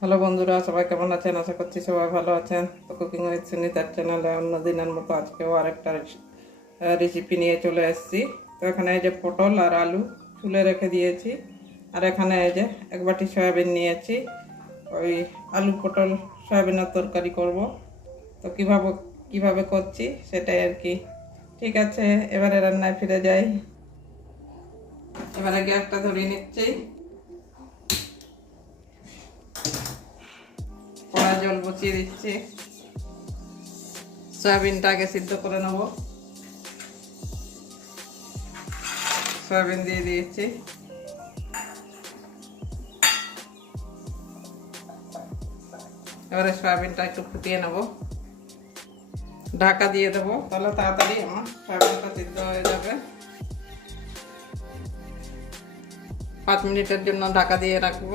Hello বন্ধুরা, সবাই কেমন আছেন? আশা করছি সবাই ভালো আছেন। তো কুকিং উইথ সুনিতার চ্যানেলে অন্য দিনের মতো আজকেও আরেকটা রেসিপি নিয়ে চলে এসেছি। তো এখানে এই যে পটল আর আলু ছুলে রেখে দিয়েছি। আর এখানে এই যে এক বাটি সয়াবিন নিয়েছি। ওই আলু পটল সয়াবিনের তরকারি করব। তো কীভাবে কীভাবে করছি সেটাই আর কি। ঠিক আছে, এবারে রান্নায় ফিরে যাই। এবারে গ্যাসটা ধরিয়ে নিচ্ছি। কড়া জল বসিয়ে দিচ্ছি। সয়াবিনটা আগে সিদ্ধ করে নেব। সয়াবিন দিয়ে দিয়েছি। এবারে সয়াবিনটা একটু ফুটিয়ে নেব। ঢাকা দিয়ে দেবো। তাহলে তাড়াতাড়ি আমার সয়াবিনটা সিদ্ধ হয়ে যাবে। পাঁচ মিনিটের জন্য ঢাকা দিয়ে রাখব।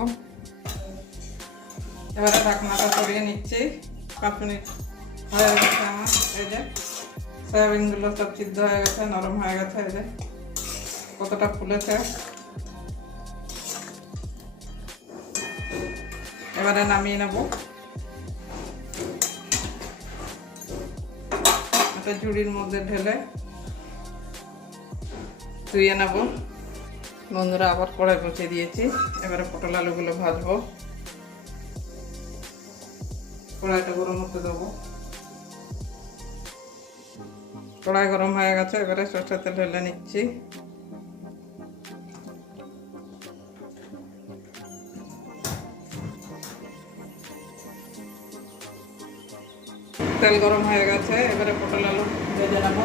এবারে ঢাকনাটা সরিয়ে নিচ্ছি। পাঁচ হয়ে গেছে আমার, এই যে সয়াবিনগুলো সব সিদ্ধ হয়ে গেছে, নরম হয়ে গেছে, এই যে কতটা ফুলেছে। এবারে নামিয়ে নেব। একটা ঝুড়ির মধ্যে ঢেলে ধুয়ে নেব। বন্ধুরা, আবার কড়াই বসিয়ে দিয়েছি। এবারে পটল আলুগুলো ভাজবো। কড়াইটা গরম হতে দেবো। কড়াই গরম হয়ে গেছে, এবারে সরষের তেল ঢেলে নিচ্ছি। তেল গরম হয়ে গেছে, এবারে পটল আলু ভেজে নেব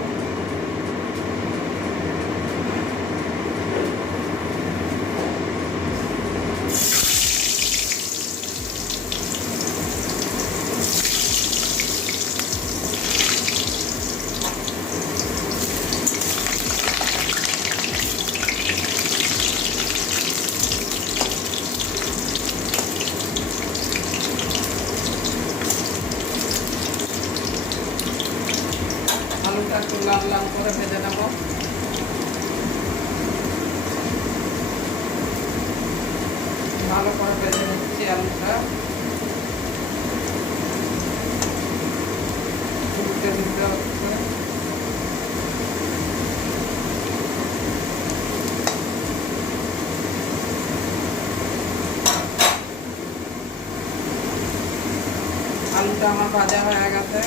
আলুটা একটু লাল লাল করে ভেজে নেব ভালো করে ভেজে নিচ্ছি আলুটা উল্টে দিতে হচ্ছে আলুটা আমার ভাজা হয়ে গেছে।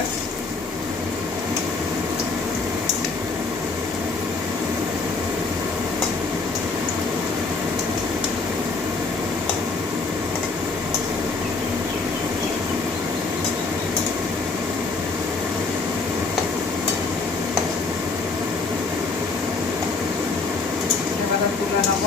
এবারে তুলে নেব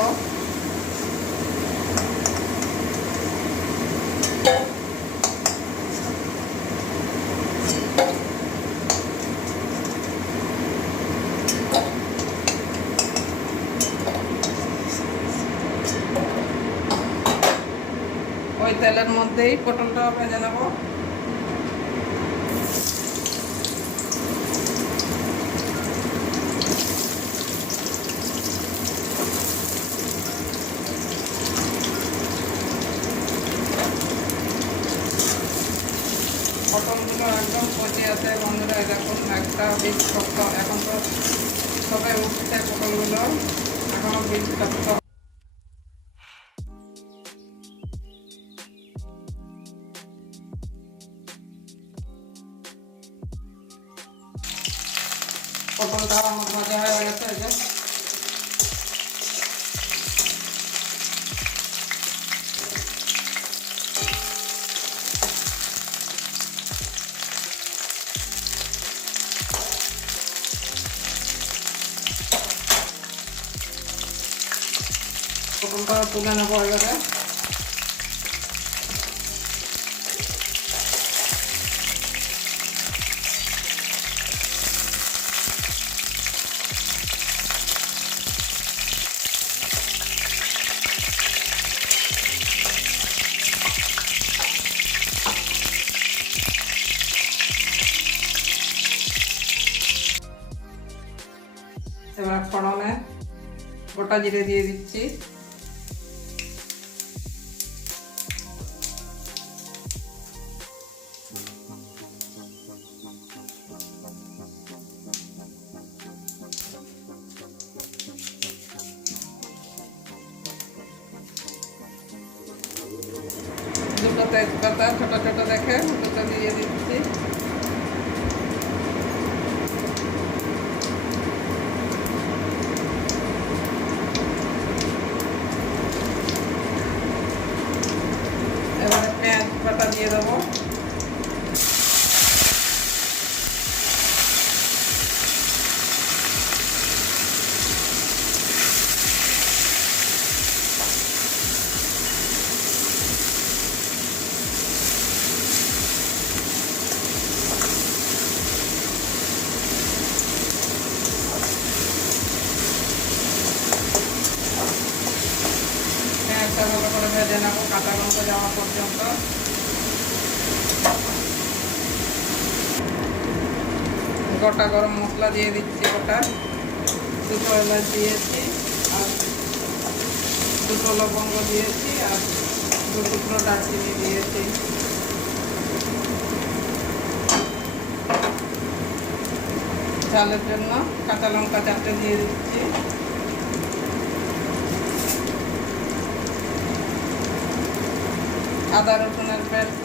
ওই তেলের মধ্যেই পটলটা ভেজে পটলটা আমার ভাজা হয়ে তুলে নেব এবার গোটা দিয়ে দিচ্ছি। গোটা গরম মশলা দিয়ে দিচ্ছি গোটা। দুটো এলাচ দিয়েছি আর দুটো লবঙ্গ দিয়েছি আর দু টুকরো দারচিনি দিয়েছি। ঝালের জন্য কাঁচা লঙ্কা চারটে দিয়ে দিচ্ছি। আদা রসুনের পেস্ট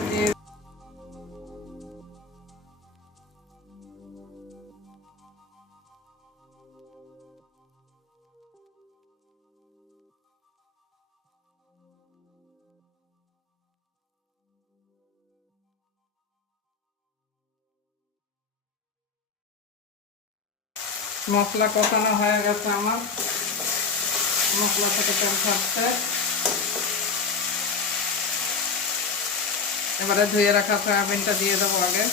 মশলা কষানো হয়ে গেছে আমার। মশলা থেকে তেল ছাড়ছে। এবারে ধুয়ে রাখা সয়াবিনটা দিয়ে দেবো আগে।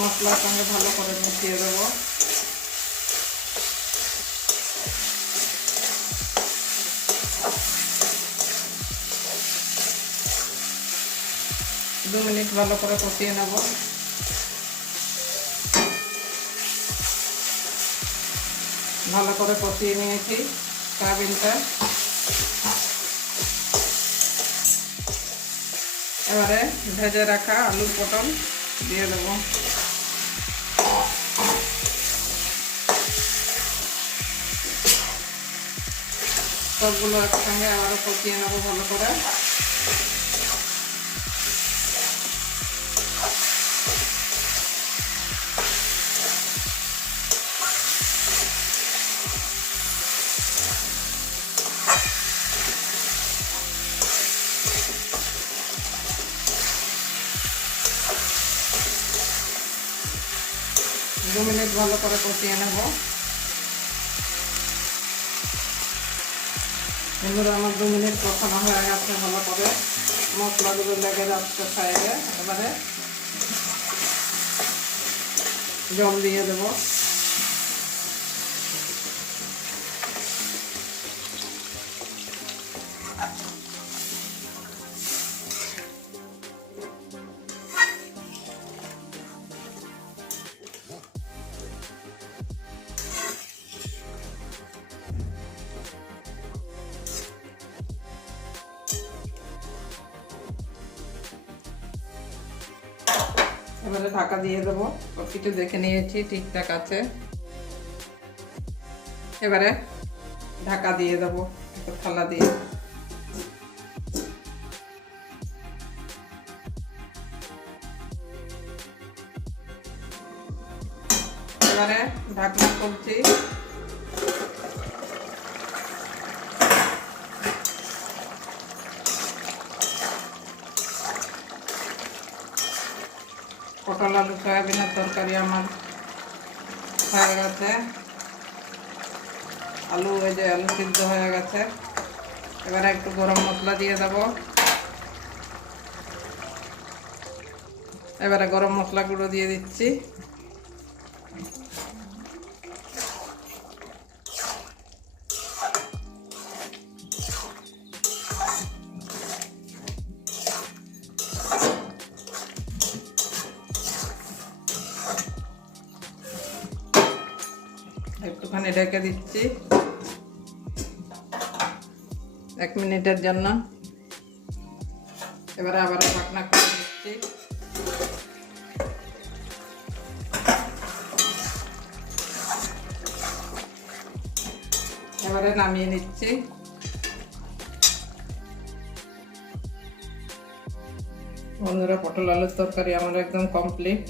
মশলার সঙ্গে ভালো করে মিশিয়ে দেবো। দু মিনিট ভালো করে কষিয়ে নেব। ভালো করে কষিয়ে নিয়েছি সয়াবিনটা। এবারে ভেজে রাখা আলু পটল দিয়ে দেবো। সবগুলো একসঙ্গে আবারও কষিয়ে নেব ভালো করে। দু মিনিট ভালো করে কষিয়ে নেব। এগুলো আমার দু মিনিট কষানো হয়ে গেছে ভালো করে। মশলাগুলো লেগে যাচ্ছে সাইডে এবারে জল দিয়ে দেব। এবারে ঢাকা দিয়ে দেবো। কফিটা দেখে নিয়েছি, ঠিকঠাক আছে। এবারে ঢাকা দিয়ে দেবো থালা দিয়ে। এবারে ঢাকনা করছি পটল আলু সয়াবিনের তরকারি আমার হয়ে গেছে। আলু ওই যে আলু সিদ্ধ হয়ে গেছে। এবারে একটু গরম মশলা দিয়ে দেব। এবারে গরম মশলা গুঁড়ো দিয়ে দিচ্ছি। একটুখানি ঢেকে দিচ্ছি। এক মিনিটের জন্য। এবারে আবার ঢাকনা করে দিচ্ছি। এবারে নামিয়ে নিচ্ছি। বন্ধুরা পটল আলুর তরকারি আমার একদম কমপ্লিট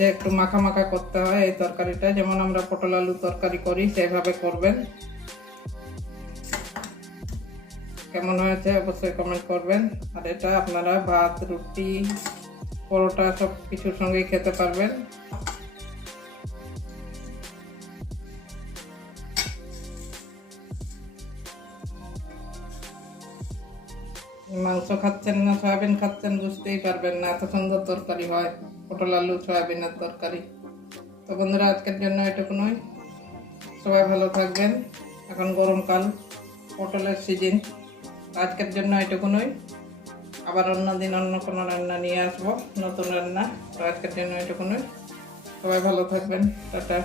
যে একটু মাখা মাখা করতে হয় এই তরকারিটা। যেমন আমরা পটল আলু তরকারি করি, সেভাবে করবেন। কেমন হয়েছে অবশ্যই কমেন্ট করবেন। আর এটা আপনারা ভাত, রুটি, পরোটা সব কিছুর সঙ্গেই খেতে পারবেন। মাংস খাচ্ছেন না, সয়াবিন খাচ্ছেন, বুঝতেই পারবেন না, এত সুন্দর তরকারি হয়। পটল, আলু, সয়াবিনের তরকারি। তো বন্ধুরা, আজকের জন্য এটুকু এটুকুনই। সবাই ভালো থাকবেন। এখন গরমকাল, পটলের সিজন আজকের জন্য এটুকু এটুকুনই। আবার অন্য দিন অন্য কোনো রান্না নিয়ে আসব, নতুন রান্না। তো আজকের জন্য এটুকুনই। সবাই ভালো থাকবেন। টাটা।